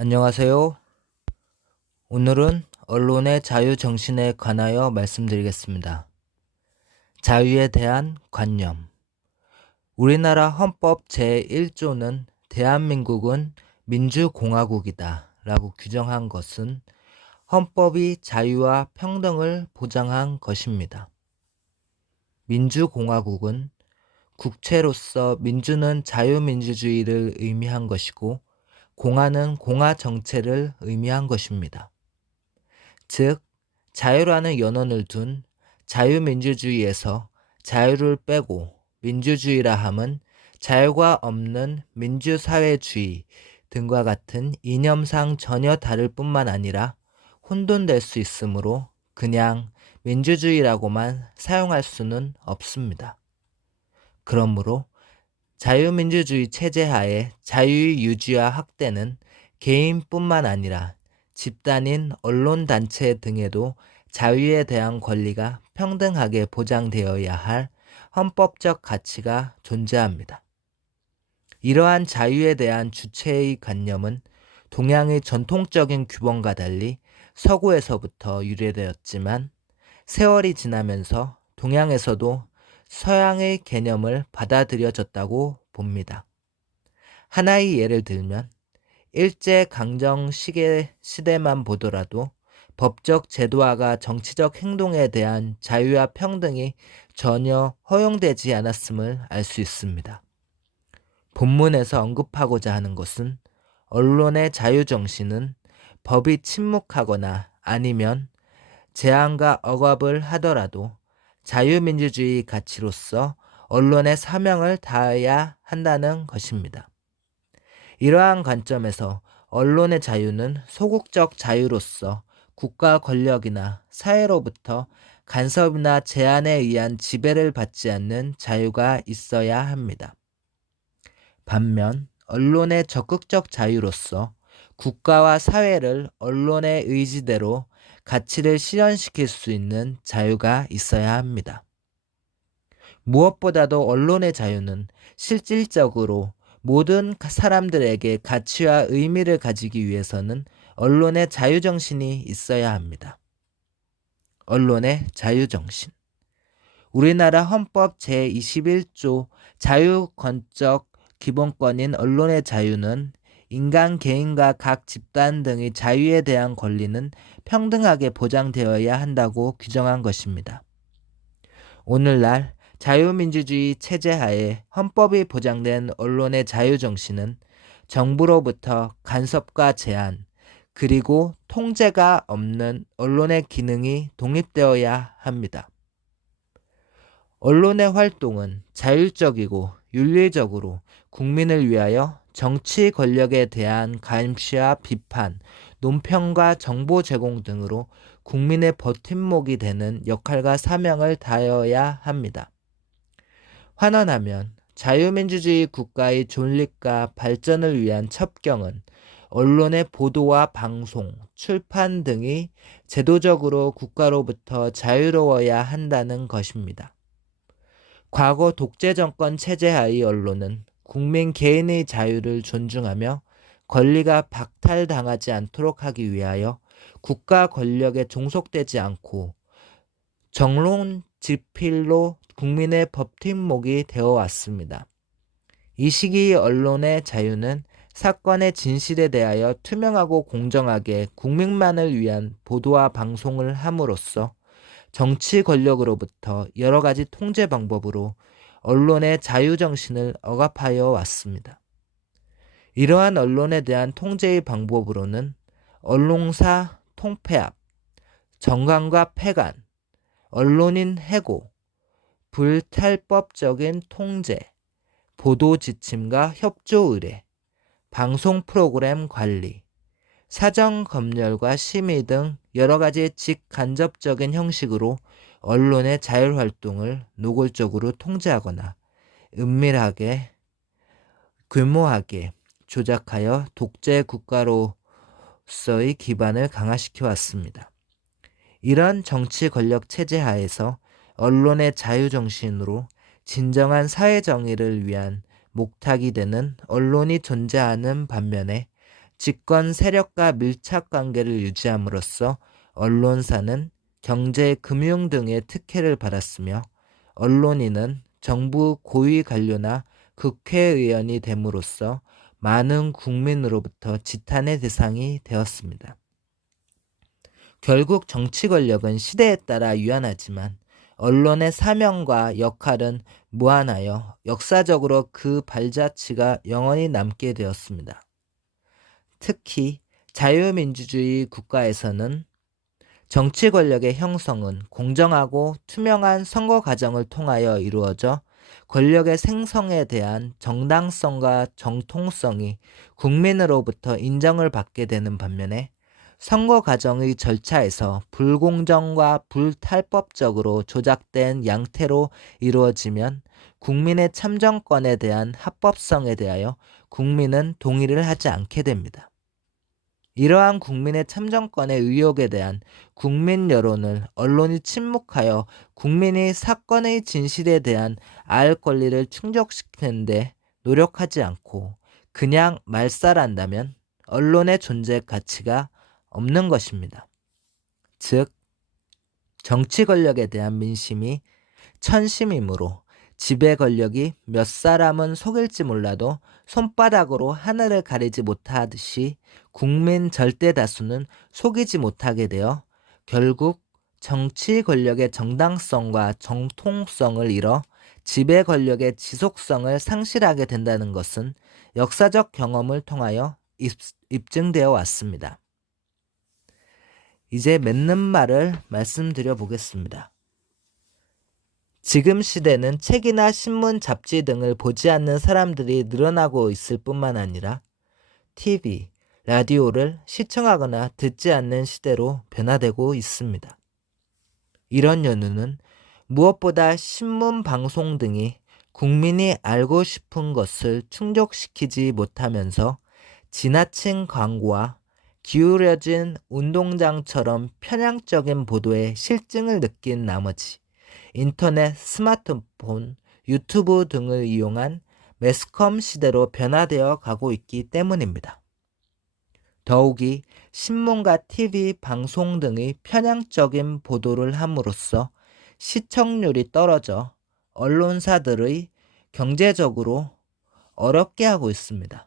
안녕하세요. 오늘은 언론의 자유 정신에 관하여 말씀드리겠습니다. 자유에 대한 관념. 우리나라 헌법 제1조는 대한민국은 민주공화국이다 라고 규정한 것은 헌법이 자유와 평등을 보장한 것입니다. 민주공화국은 국채로서 민주는 자유민주주의를 의미한 것이고 공화는 공화 정체를 의미한 것입니다. 즉, 자유라는 연원을 둔 자유민주주의에서 자유를 빼고 민주주의라 함은 자유가 없는 민주사회주의 등과 같은 이념상 전혀 다를 뿐만 아니라 혼돈될 수 있으므로 그냥 민주주의라고만 사용할 수는 없습니다. 그러므로 자유민주주의 체제 하에 자유의 유지와 확대는 개인뿐만 아니라 집단인 언론단체 등에도 자유에 대한 권리가 평등하게 보장되어야 할 헌법적 가치가 존재합니다. 이러한 자유에 대한 주체의 관념은 동양의 전통적인 규범과 달리 서구에서부터 유래되었지만 세월이 지나면서 동양에서도 서양의 개념을 받아들여졌다고 봅니다. 하나의 예를 들면 일제강점 시대만 보더라도 법적 제도화가 정치적 행동에 대한 자유와 평등이 전혀 허용되지 않았음을 알 수 있습니다. 본문에서 언급하고자 하는 것은 언론의 자유정신은 법이 침묵하거나 아니면 제한과 억압을 하더라도 자유민주주의 가치로서 언론의 사명을 다해야 한다는 것입니다. 이러한 관점에서 언론의 자유는 소극적 자유로서 국가 권력이나 사회로부터 간섭이나 제한에 의한 지배를 받지 않는 자유가 있어야 합니다. 반면 언론의 적극적 자유로서 국가와 사회를 언론의 의지대로 가치를 실현시킬 수 있는 자유가 있어야 합니다. 무엇보다도 언론의 자유는 실질적으로 모든 사람들에게 가치와 의미를 가지기 위해서는 언론의 자유정신이 있어야 합니다. 언론의 자유정신. 우리나라 헌법 제21조 자유권적 기본권인 언론의 자유는 인간 개인과 각 집단 등의 자유에 대한 권리는 평등하게 보장되어야 한다고 규정한 것입니다. 오늘날 자유민주주의 체제하에 헌법이 보장된 언론의 자유정신은 정부로부터 간섭과 제한, 그리고 통제가 없는 언론의 기능이 독립되어야 합니다. 언론의 활동은 자율적이고 윤리적으로 국민을 위하여 정치 권력에 대한 감시와 비판, 논평과 정보 제공 등으로 국민의 버팀목이 되는 역할과 사명을 다하여야 합니다. 환원하면 자유민주주의 국가의 존립과 발전을 위한 첩경은 언론의 보도와 방송, 출판 등이 제도적으로 국가로부터 자유로워야 한다는 것입니다. 과거 독재정권 체제하의 언론은 국민 개인의 자유를 존중하며 권리가 박탈당하지 않도록 하기 위하여 국가 권력에 종속되지 않고 정론 지필로 국민의 버팀목이 되어 왔습니다. 이 시기의 언론의 자유는 사건의 진실에 대하여 투명하고 공정하게 국민만을 위한 보도와 방송을 함으로써 정치 권력으로부터 여러 가지 통제 방법으로 언론의 자유정신을 억압하여 왔습니다. 이러한 언론에 대한 통제의 방법으로는 언론사 통폐합, 정관과 폐간, 언론인 해고, 불탈법적인 통제, 보도 지침과 협조 의뢰, 방송 프로그램 관리, 사정 검열과 심의 등 여러 가지 직간접적인 형식으로 언론의 자율활동을 노골적으로 통제하거나 은밀하게, 규모하게 조작하여 독재 국가로서의 기반을 강화시켜 왔습니다. 이런 정치 권력 체제 하에서 언론의 자유정신으로 진정한 사회정의를 위한 목탁이 되는 언론이 존재하는 반면에 집권 세력과 밀착 관계를 유지함으로써 언론사는 경제, 금융 등의 특혜를 받았으며 언론인은 정부 고위 관료나 국회의원이 됨으로써 많은 국민으로부터 지탄의 대상이 되었습니다. 결국 정치 권력은 시대에 따라 유한하지만 언론의 사명과 역할은 무한하여 역사적으로 그 발자취가 영원히 남게 되었습니다. 특히 자유민주주의 국가에서는 정치 권력의 형성은 공정하고 투명한 선거 과정을 통하여 이루어져 권력의 생성에 대한 정당성과 정통성이 국민으로부터 인정을 받게 되는 반면에 선거 과정의 절차에서 불공정과 불탈법적으로 조작된 양태로 이루어지면 국민의 참정권에 대한 합법성에 대하여 국민은 동의를 하지 않게 됩니다. 이러한 국민의 참정권의 의혹에 대한 국민 여론을 언론이 침묵하여 국민이 사건의 진실에 대한 알 권리를 충족시키는 데 노력하지 않고 그냥 말살한다면 언론의 존재 가치가 없는 것입니다. 즉, 정치 권력에 대한 민심이 천심이므로 지배 권력이 몇 사람은 속일지 몰라도 손바닥으로 하늘을 가리지 못하듯이 국민 절대 다수는 속이지 못하게 되어 결국 정치 권력의 정당성과 정통성을 잃어 지배 권력의 지속성을 상실하게 된다는 것은 역사적 경험을 통하여 입증되어 왔습니다. 이제 맺는 말을 말씀드려 보겠습니다. 지금 시대는 책이나 신문, 잡지 등을 보지 않는 사람들이 늘어나고 있을 뿐만 아니라 TV, 라디오를 시청하거나 듣지 않는 시대로 변화되고 있습니다. 이런 연유는 무엇보다 신문, 방송 등이 국민이 알고 싶은 것을 충족시키지 못하면서 지나친 광고와 기울여진 운동장처럼 편향적인 보도에 실증을 느낀 나머지 인터넷, 스마트폰, 유튜브 등을 이용한 매스컴 시대로 변화되어 가고 있기 때문입니다. 더욱이 신문과 TV, 방송 등의 편향적인 보도를 함으로써 시청률이 떨어져 언론사들의 경제적으로 어렵게 하고 있습니다.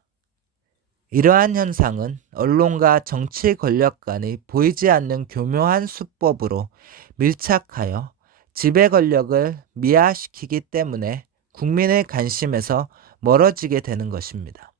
이러한 현상은 언론과 정치 권력 간의 보이지 않는 교묘한 수법으로 밀착하여 지배 권력을 미화시키기 때문에 국민의 관심에서 멀어지게 되는 것입니다.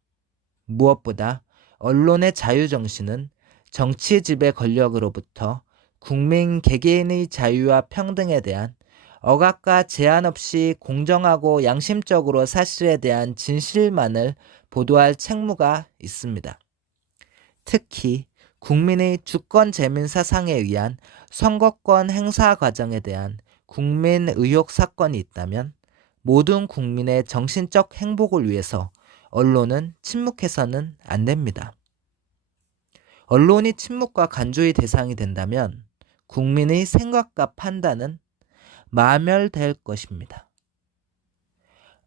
무엇보다 언론의 자유정신은 정치 지배 권력으로부터 국민 개개인의 자유와 평등에 대한 억압과 제한 없이 공정하고 양심적으로 사실에 대한 진실만을 보도할 책무가 있습니다. 특히 국민의 주권 재민 사상에 의한 선거권 행사 과정에 대한 국민 의혹 사건이 있다면 모든 국민의 정신적 행복을 위해서 언론은 침묵해서는 안 됩니다. 언론이 침묵과 간주의 대상이 된다면 국민의 생각과 판단은 마멸될 것입니다.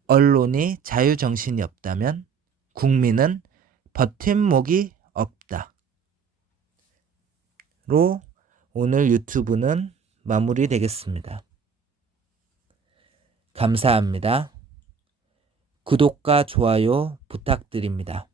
언론이 자유정신이 없다면 국민은 버팀목이 없다. 로 오늘 유튜브는 마무리되겠습니다. 감사합니다. 구독과 좋아요 부탁드립니다.